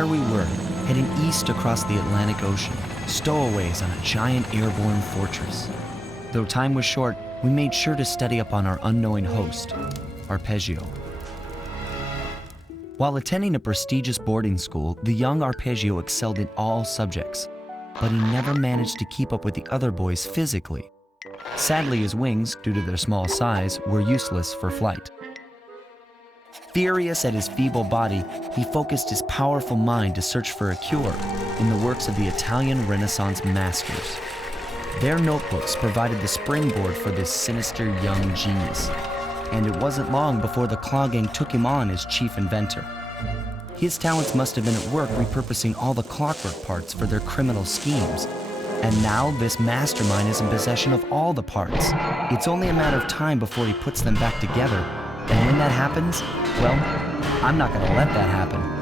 there we were, heading east across the Atlantic Ocean, stowaways on a giant airborne fortress. Though time was short, we made sure to study up on our unknowing host, Arpeggio. While attending a prestigious boarding school, the young Arpeggio excelled in all subjects, but he never managed to keep up with the other boys physically. Sadly, his wings, due to their small size, were useless for flight. Furious at his feeble body, he focused his powerful mind to search for a cure in the works of the Italian Renaissance masters. Their notebooks provided the springboard for this sinister young genius, and it wasn't long before the Claw Gang took him on as chief inventor. His talents must have been at work repurposing all the clockwork parts for their criminal schemes. And now this mastermind is in possession of all the parts. It's only a matter of time before he puts them back together. And when that happens, well, I'm not gonna let that happen.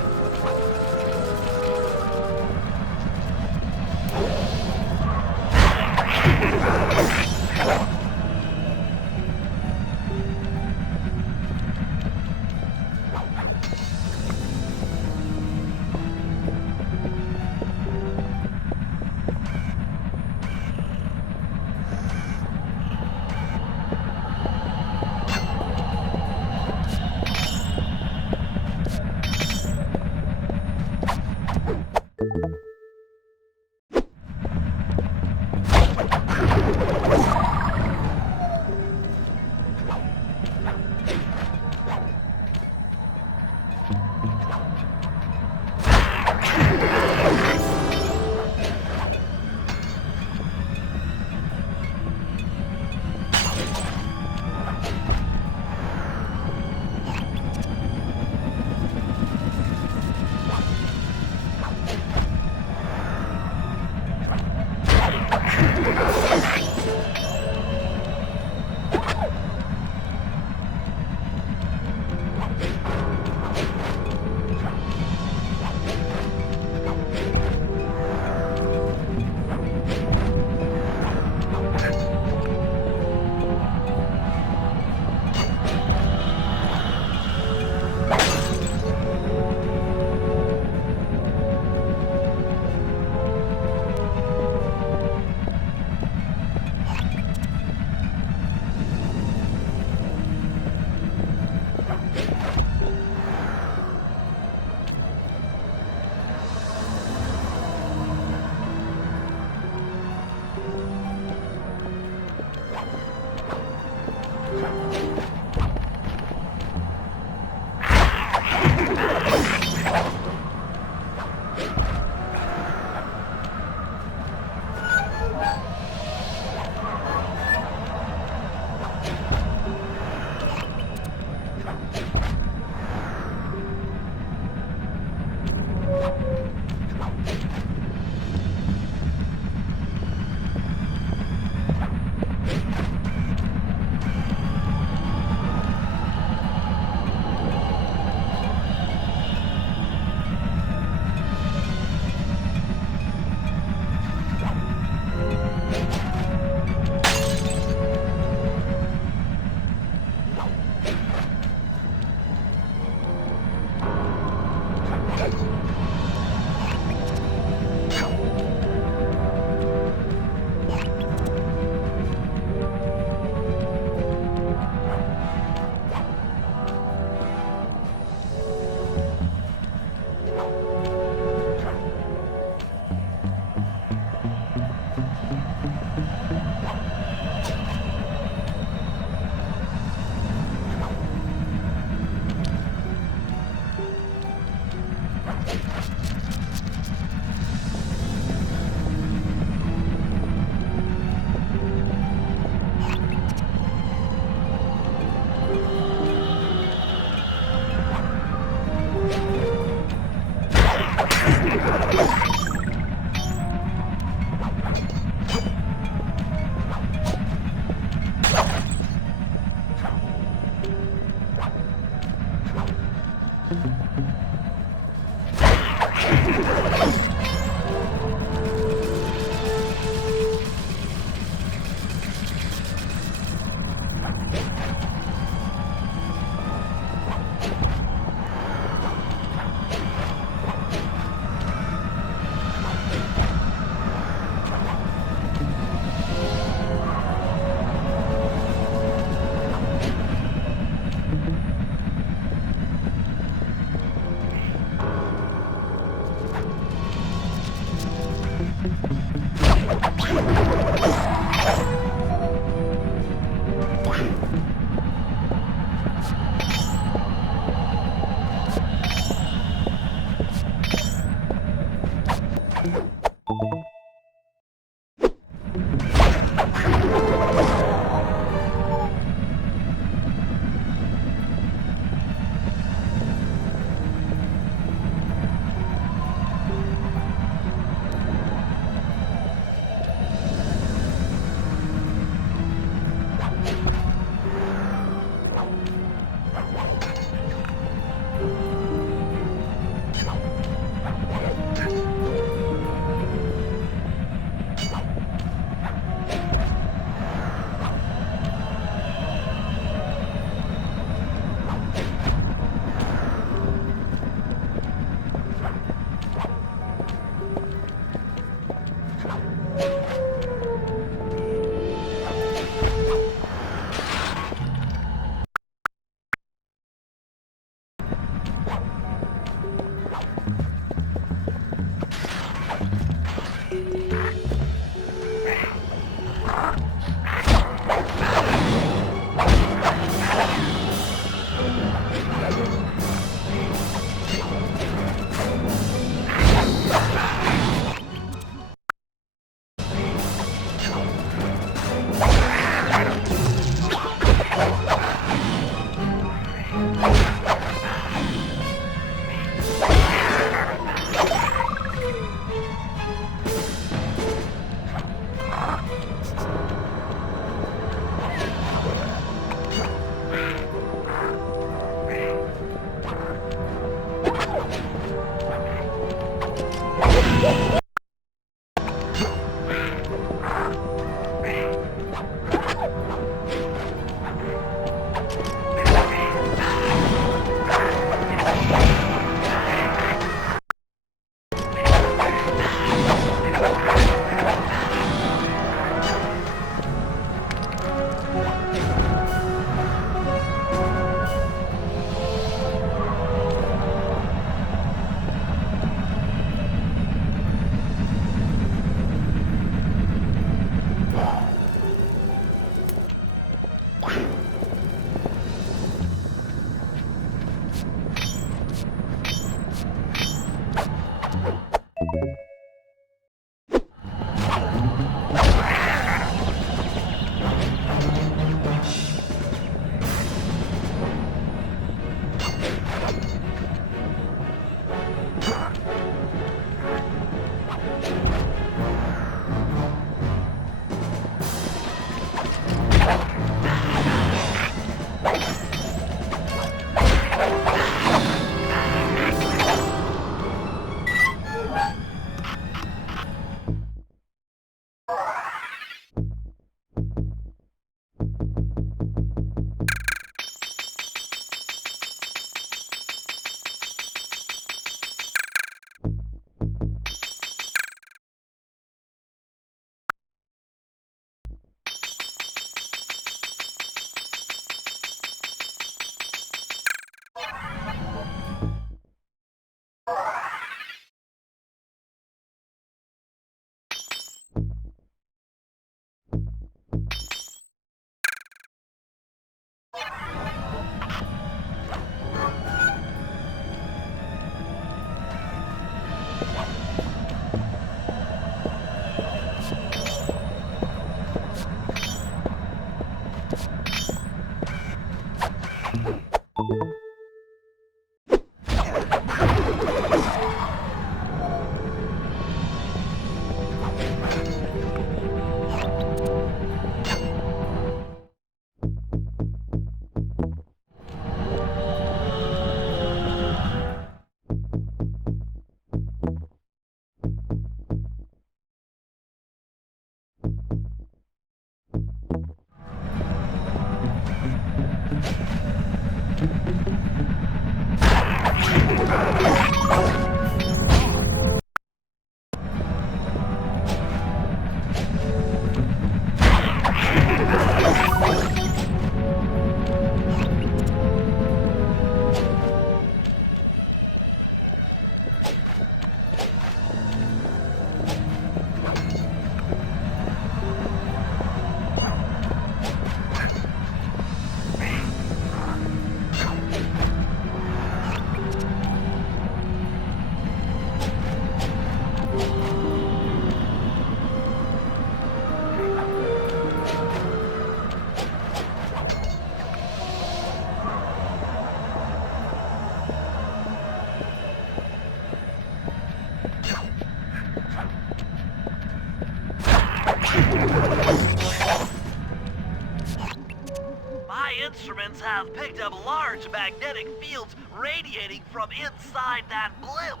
My instruments have picked up large magnetic fields radiating from inside that blimp.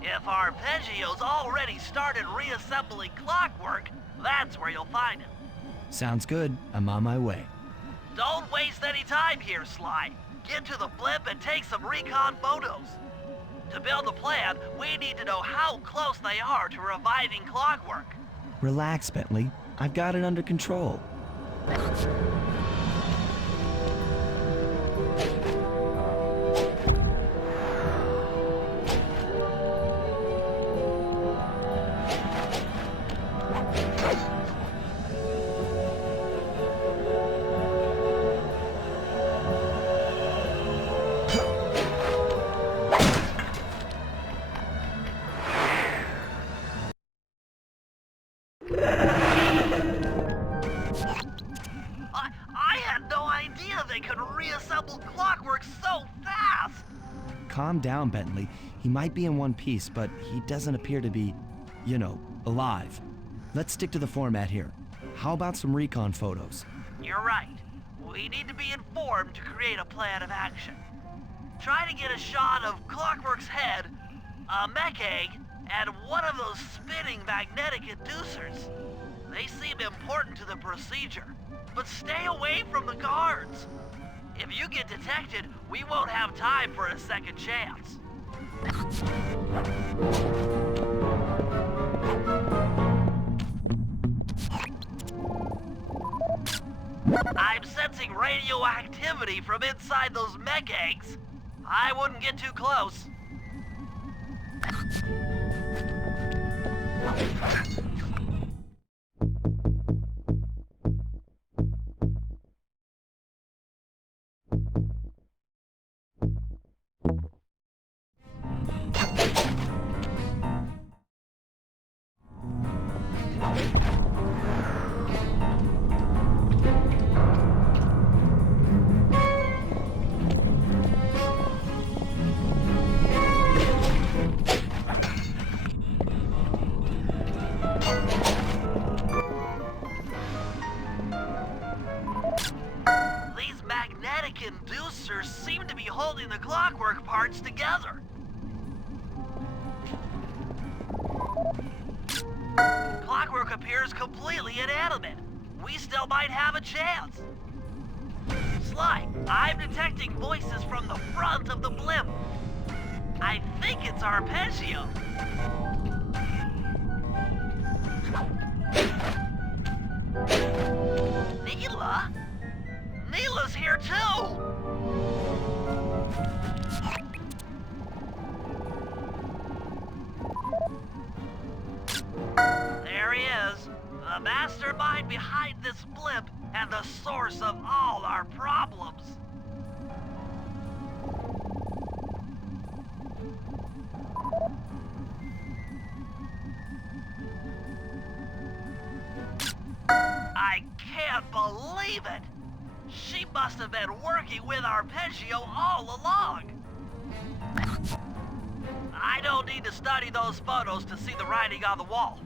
If Arpeggio's already started reassembling clockwork, that's where you'll find him. Sounds good. I'm on my way. Don't waste any time here, Sly. Get to the blimp and take some recon photos. To build a plan, we need to know how close they are to reviving clockwork. Relax, Bentley. I've got it under control. I had no idea they could reassemble clockwork so fast! Calm down, Bentley. He might be in one piece, but he doesn't appear to be, alive. Let's stick to the format here. How about some recon photos? You're right. We need to be informed to create a plan of action. Try to get a shot of Clockwork's head, a mech egg, and one of those spinning magnetic inducers. They seem important to the procedure, but stay away from the guards. If you get detected, we won't have time for a second chance. I'm sensing radioactivity from inside those mech eggs. I wouldn't get too close. These magnetic inducers seem to be holding the clockwork parts together. Clockwork appears completely inanimate. We still might have a chance. Sly, I'm detecting voices from the front of the blimp. I think it's Arpeggio. Neela? Neela's here too! There he is, the mastermind behind this blimp and the source of all our problems. I can't believe it! She must have been working with Arpeggio all along. I don't need to study those photos to see the writing on the wall.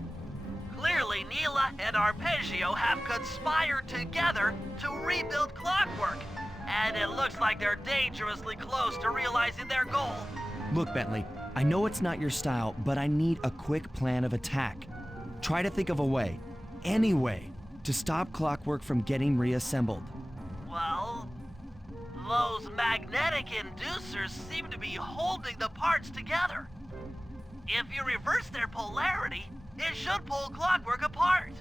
Clearly, Neela and Arpeggio have conspired together to rebuild Clockwork, and it looks like they're dangerously close to realizing their goal. Look, Bentley, I know it's not your style, but I need a quick plan of attack. Try to think of a way, any way, to stop Clockwork from getting reassembled. Well, those magnetic inducers seem to be holding the parts together. If you reverse their polarity, it should pull Clockwork apart.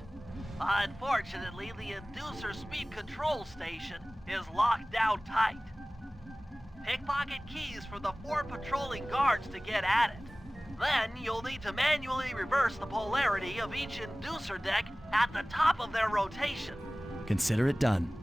Unfortunately, the inducer speed control station is locked down tight. Pickpocket keys for the 4 patrolling guards to get at it. Then you'll need to manually reverse the polarity of each inducer deck at the top of their rotation. Consider it done.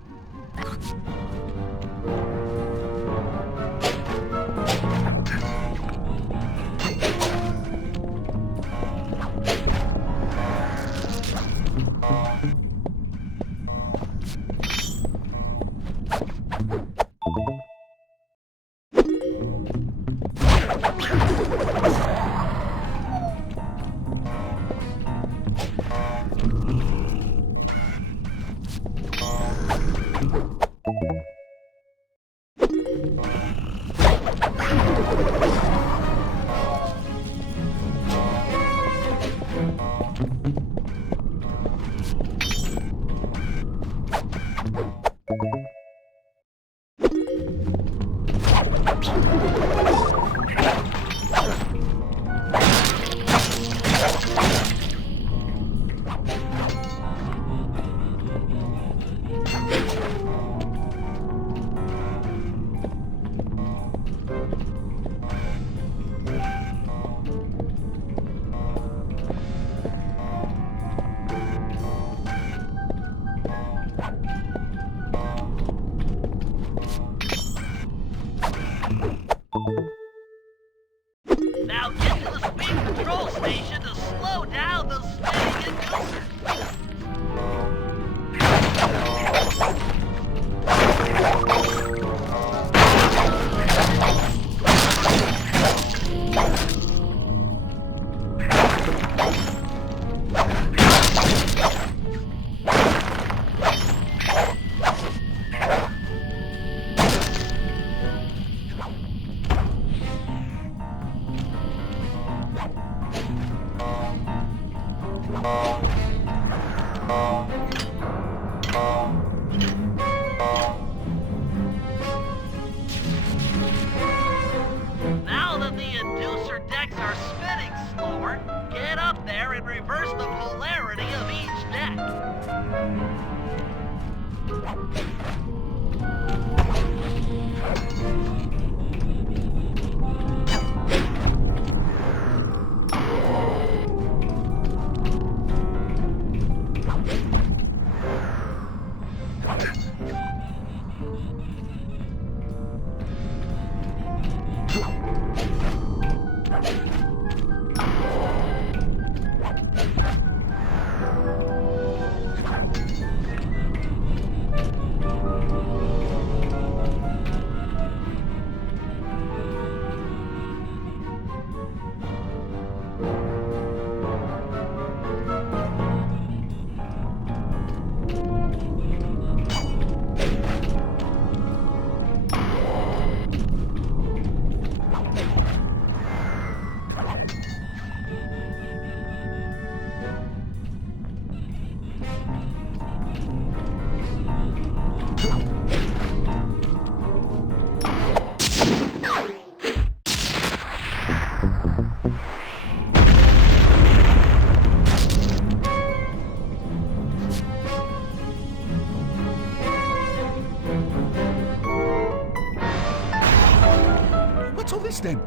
What's all this then?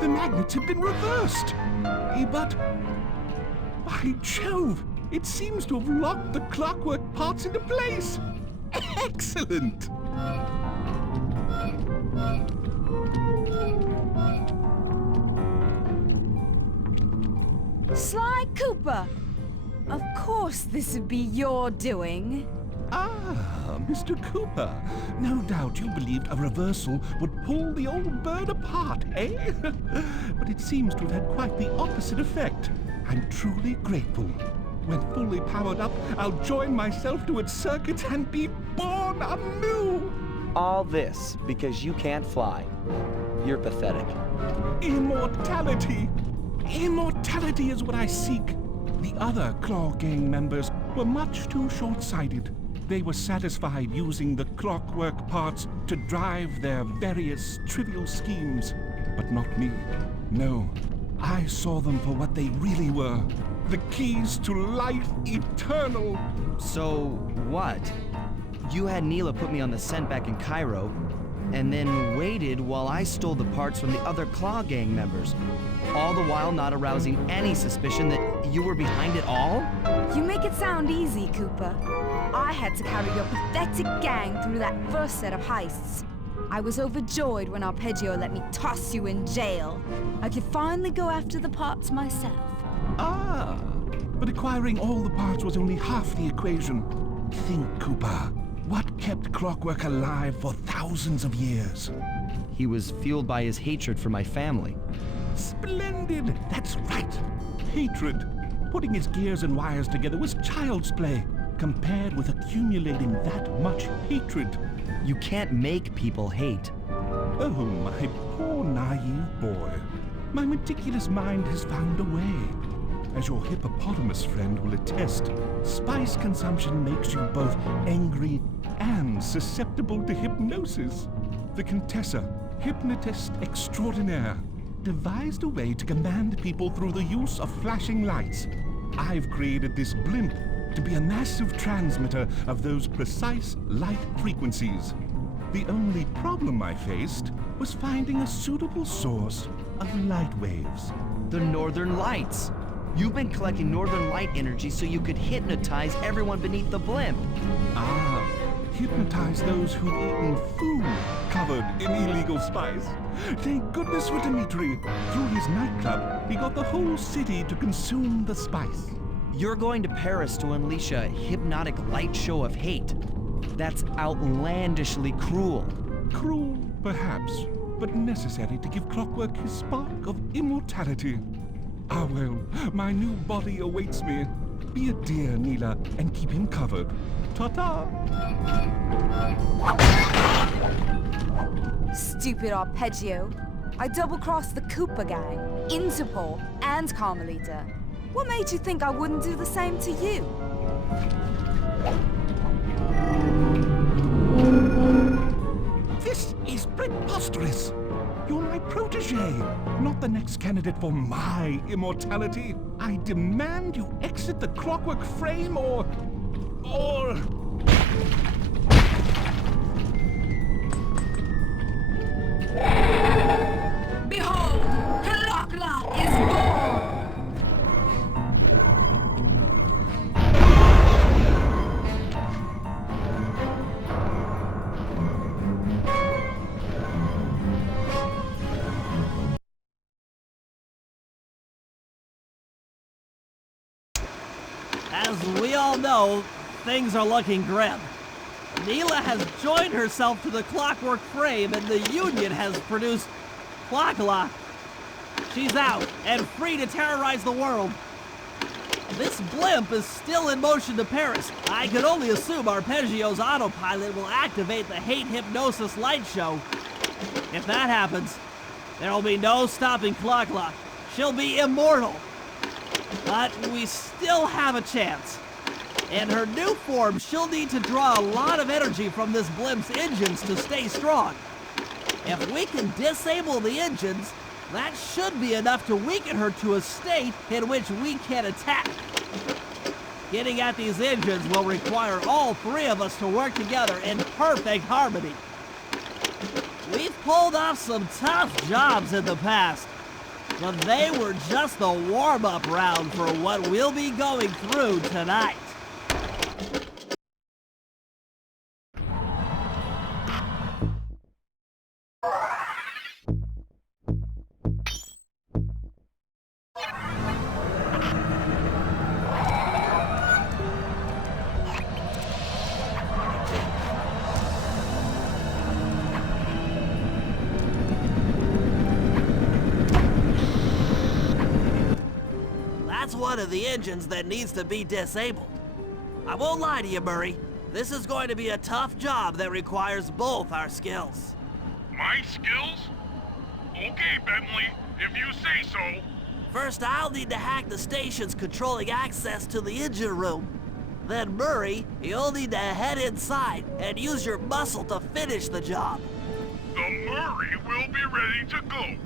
The magnets have been reversed. But, by Jove, it seems to have locked the clockwork parts into place. Excellent! Sly Cooper! Of course this would be your doing. Ah, Mr. Cooper. No doubt you believed a reversal would pull the old bird apart, eh? But it seems to have had quite the opposite effect. I'm truly grateful. When fully powered up, I'll join myself to its circuits and be born anew! All this because you can't fly. You're pathetic. Immortality! Immortality is what I seek. The other Claw Gang members were much too short-sighted. They were satisfied using the clockwork parts to drive their various trivial schemes. But not me. No, I saw them for what they really were. The keys to life eternal. So, what? You had Neela put me on the scent back in Cairo, and then waited while I stole the parts from the other Claw Gang members, all the while not arousing any suspicion that you were behind it all? You make it sound easy, Cooper. I had to carry your pathetic gang through that first set of heists. I was overjoyed when Arpeggio let me toss you in jail. I could finally go after the parts myself. Ah, but acquiring all the parts was only half the equation. Think, Cooper. What kept clockwork alive for thousands of years? He was fueled by his hatred for my family. Splendid! That's right. Hatred. Putting his gears and wires together was child's play, compared with accumulating that much hatred. You can't make people hate. Oh, my poor naive boy. My meticulous mind has found a way. As your hippopotamus friend will attest, spice consumption makes you both angry and susceptible to hypnosis. The Contessa, hypnotist extraordinaire, devised a way to command people through the use of flashing lights. I've created this blimp to be a massive transmitter of those precise light frequencies. The only problem I faced was finding a suitable source of light waves. The Northern Lights. You've been collecting Northern Light energy so you could hypnotize everyone beneath the blimp. Ah, hypnotize those who'd eaten food covered in illegal spice. Thank goodness for Dimitri. Through his nightclub, he got the whole city to consume the spice. You're going to Paris to unleash a hypnotic light show of hate. That's outlandishly cruel. Cruel, perhaps, but necessary to give clockwork his spark of immortality. Ah well, my new body awaits me. Be a dear, Neela, and keep him covered. Ta-ta! Stupid Arpeggio. I double-crossed the Cooper gang, Interpol, and Carmelita. What made you think I wouldn't do the same to you? This is preposterous! You're my protege, not the next candidate for my immortality. I demand you exit the clockwork frame or... As we all know, things are looking grim. Neela has joined herself to the Clockwork Frame, and the Union has produced Clockla. She's out and free to terrorize the world. This blimp is still in motion to Paris. I could only assume Arpeggio's autopilot will activate the hate hypnosis light show. If that happens, there will be no stopping Clockla. She'll be immortal. But we still have a chance. In her new form, she'll need to draw a lot of energy from this blimp's engines to stay strong. If we can disable the engines, that should be enough to weaken her to a state in which we can attack. Getting at these engines will require all three of us to work together in perfect harmony. We've pulled off some tough jobs in the past, but they were just the warm-up round for what we'll be going through tonight. That's one of the engines that needs to be disabled. I won't lie to you, Murray. This is going to be a tough job that requires both our skills. My skills? Okay, Bentley, if you say so. First, I'll need to hack the stations controlling access to the engine room. Then, Murray, you'll need to head inside and use your muscle to finish the job. The Murray will be ready to go.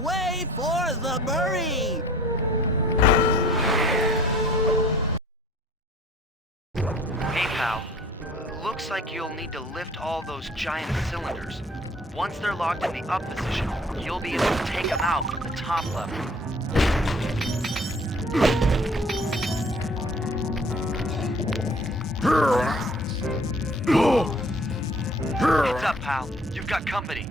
way for the Murray! Hey, pal. Looks like you'll need to lift all those giant cylinders. Once they're locked in the up position, you'll be able to take them out from the top level. Heads up, pal. You've got company.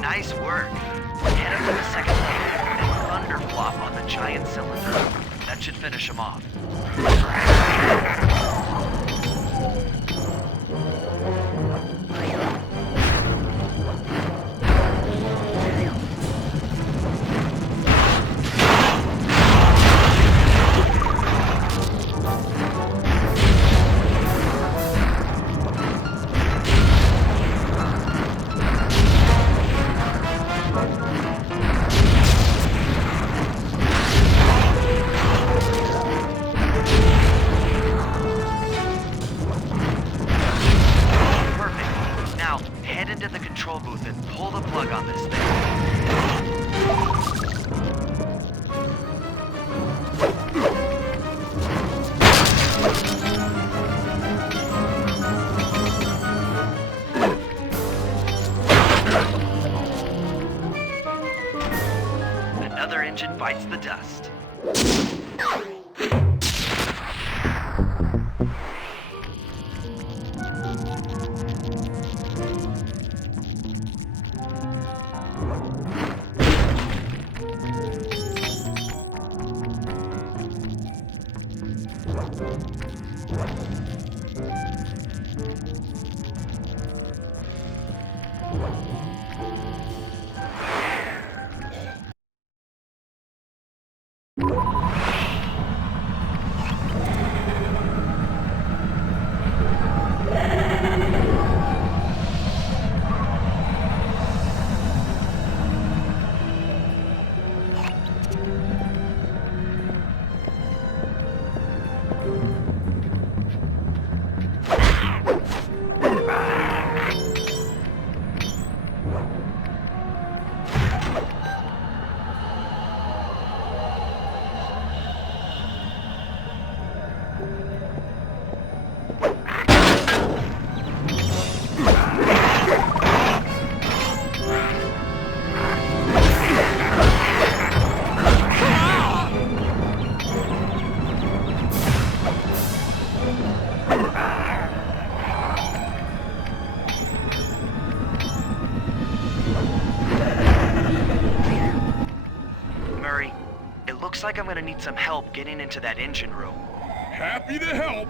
Nice work. Head up to the second level and thunderflop on the giant cylinder. That should finish him off. Into the control booth and pull the plug on this thing. Another engine bites the dust. Looks like I'm gonna need some help getting into that engine room. Happy to help.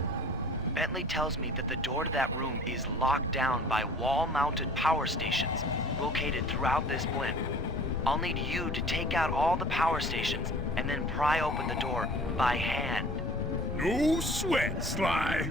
Bentley tells me that the door to that room is locked down by wall-mounted power stations located throughout this blimp. I'll need you to take out all the power stations and then pry open the door by hand. No sweat, Sly.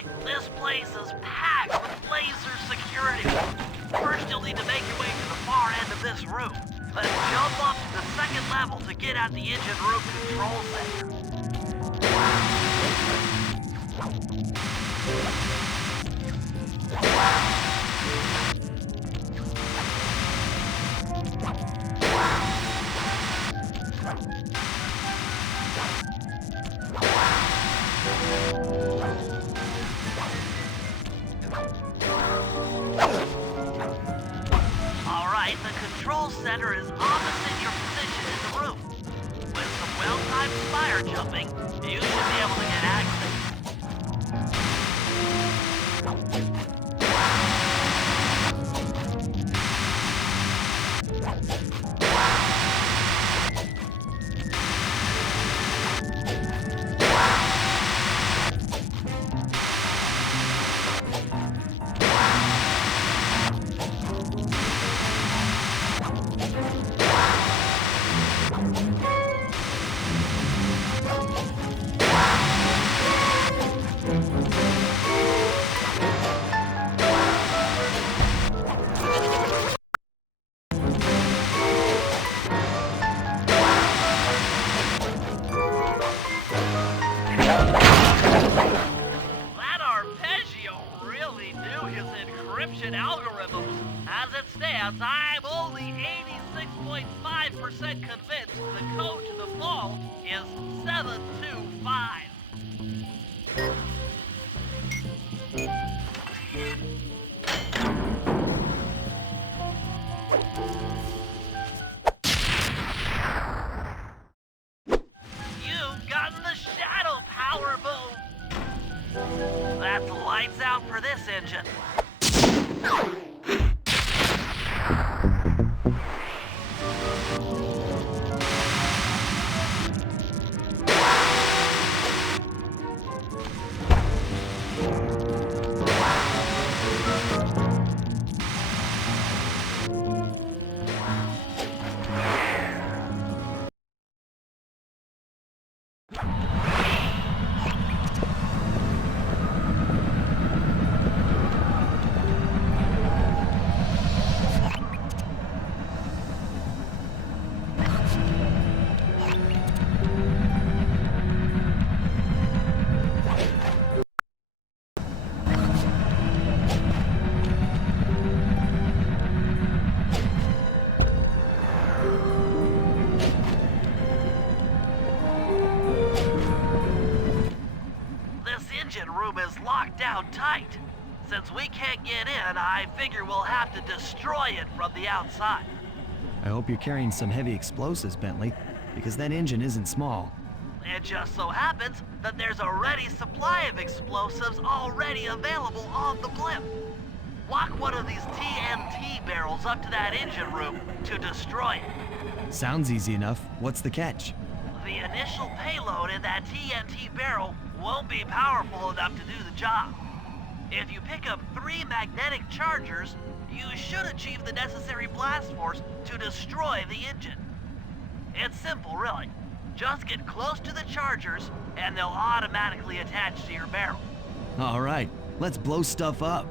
Alright, this place is packed with laser security. First, you'll need to make your way to the far end of this room. Then jump up to the second level to get at the engine room control center. Alright, the control center is opposite your position in the room. With some well-timed spire jumping, you should be able to get access. That arpeggio really knew his encryption algorithms. As it stands, I'm only 86.5% convinced the code to the vault is 725. You've gotten the shadow power move. That's lights out for this engine. Engine room is locked down tight. Since we can't get in, I figure we'll have to destroy it from the outside. I hope you're carrying some heavy explosives, Bentley, because that engine isn't small. It just so happens that there's a ready supply of explosives already available on the blimp. Walk one of these TNT barrels up to that engine room to destroy it. Sounds easy enough. What's the catch? The initial payload in that TNT barrel won't be powerful enough to do the job. If you pick up 3 magnetic chargers, you should achieve the necessary blast force to destroy the engine. It's simple, really. Just get close to the chargers, and they'll automatically attach to your barrel. All right, let's blow stuff up.